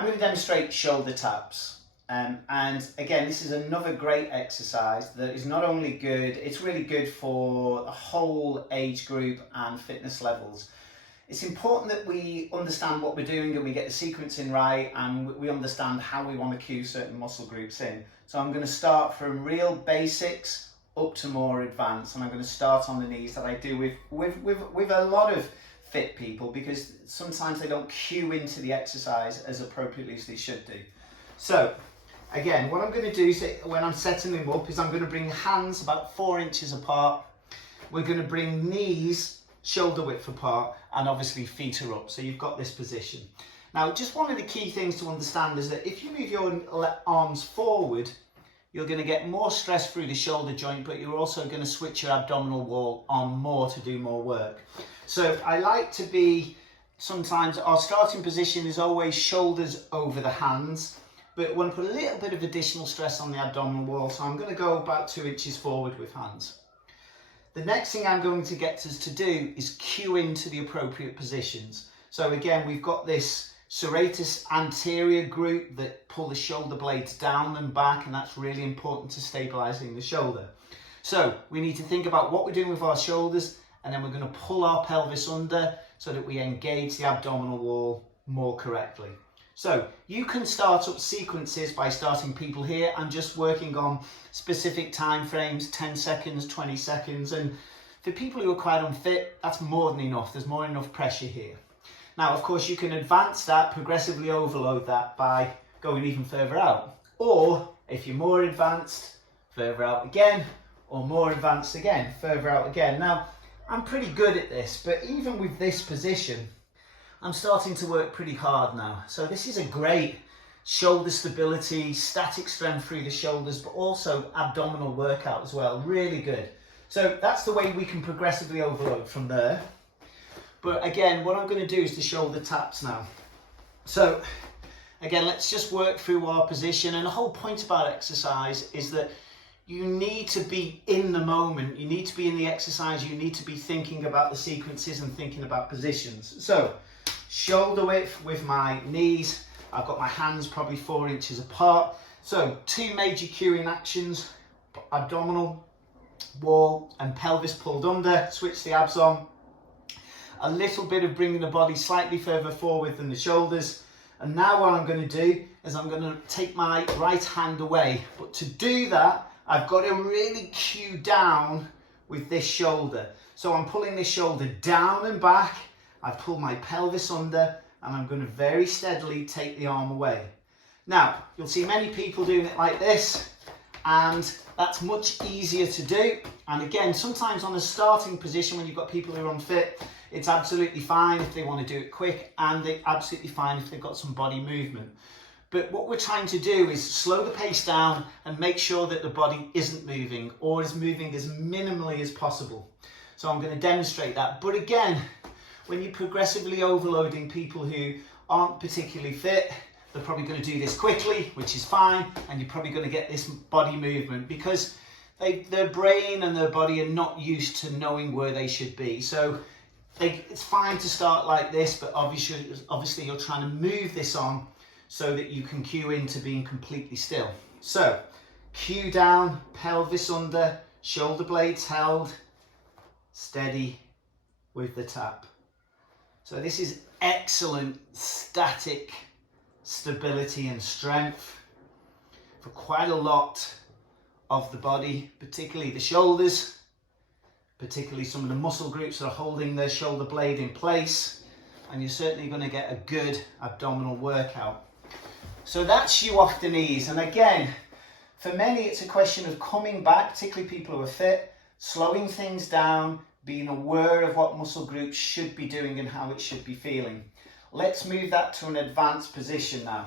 I'm going to demonstrate shoulder taps. And again, this is another great exercise that is not only good, it's really good for the whole age group and fitness levels. It's important that we understand what we're doing and we get the sequencing right, and we understand how we want to cue certain muscle groups in. So I'm going to start from real basics up to more advanced, and I'm going to start on the knees that I do with a lot of fit people, because sometimes they don't cue into the exercise as appropriately as they should do. So again, what I'm going to do is, when I'm setting them up, is I'm going to bring hands about 4 inches apart. We're going to bring knees shoulder width apart, and obviously feet are up, so you've got this position. Now, just one of the key things to understand is that if you move your arms forward, you're going to get more stress through the shoulder joint, but you're also going to switch your abdominal wall on more to do more work. So I like to be, sometimes our starting position is always shoulders over the hands, but I want to put a little bit of additional stress on the abdominal wall, so I'm going to go about 2 inches forward with hands. The next thing I'm going to get us to do is cue into the appropriate positions. So again, we've got this serratus anterior group that pull the shoulder blades down and back, and that's really important to stabilizing the shoulder. So we need to think about what we're doing with our shoulders, and then we're going to pull our pelvis under so that we engage the abdominal wall more correctly. So you can start up sequences by starting people here and just working on specific time frames, 10 seconds, 20 seconds. And for people who are quite unfit, that's more than enough. There's more than enough pressure here. Now, of course, you can advance that, progressively overload that by going even further out. Or if you're more advanced, further out again, or more advanced again, further out again. Now, I'm pretty good at this, but even with this position, I'm starting to work pretty hard now. So this is a great shoulder stability, static strength through the shoulders, but also abdominal workout as well. Really good. So that's the way we can progressively overload from there. But again, what I'm going to do is the shoulder taps now. So again, let's just work through our position. And the whole point about exercise is that you need to be in the moment. You need to be in the exercise. You need to be thinking about the sequences and thinking about positions. So shoulder width with my knees. I've got my hands probably 4 inches apart. So 2 major cueing actions: abdominal wall and pelvis pulled under, switch the abs on. A little bit of bringing the body slightly further forward than the shoulders. And now what I'm going to do is I'm going to take my right hand away. But to do that, I've got to really cue down with this shoulder. So I'm pulling this shoulder down and back. I've pulled my pelvis under, and I'm going to very steadily take the arm away. Now, you'll see many people doing it like this, and that's much easier to do. And again, sometimes on a starting position, when you've got people who are unfit, it's absolutely fine if they want to do it quick, and they're absolutely fine if they've got some body movement. But what we're trying to do is slow the pace down and make sure that the body isn't moving, or is moving as minimally as possible. So I'm going to demonstrate that. But again, when you're progressively overloading people who aren't particularly fit, they're probably going to do this quickly, which is fine, and you're probably going to get this body movement because their brain and their body are not used to knowing where they should be. So it's fine to start like this, but obviously you're trying to move this on so that you can cue into being completely still. So cue down, pelvis under, shoulder blades held, steady with the tap. So this is excellent static stability and strength for quite a lot of the body, particularly the shoulders, particularly some of the muscle groups that are holding their shoulder blade in place, and you're certainly going to get a good abdominal workout. So that's you off the knees. And again, for many it's a question of coming back, particularly people who are fit, slowing things down, being aware of what muscle groups should be doing and how it should be feeling. Let's move that to an advanced position now.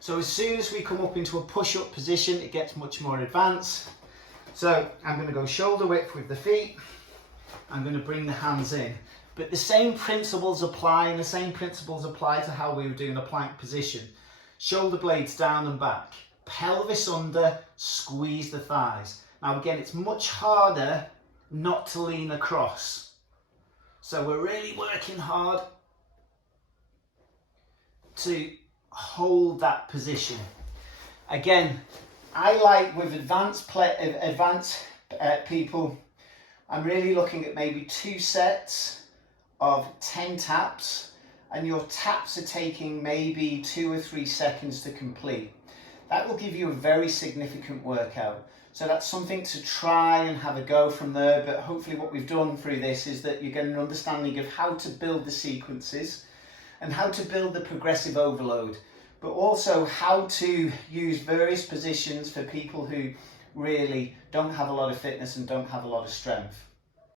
So as soon as we come up into a push-up position, it gets much more advanced. So I'm going to go shoulder width with the feet. I'm going to bring the hands in. But the same principles apply, and the same principles apply to how we were doing a plank position. Shoulder blades down and back. Pelvis under, squeeze the thighs. Now again, it's much harder not to lean across. So we're really working hard to hold that position. Again, I like with advanced people, I'm really looking at maybe 2 sets of 10 taps, and your taps are taking maybe 2 or 3 seconds to complete. That will give you a very significant workout. So that's something to try and have a go from there, but hopefully what we've done through this is that you get an understanding of how to build the sequences and how to build the progressive overload, but also how to use various positions for people who really don't have a lot of fitness and don't have a lot of strength.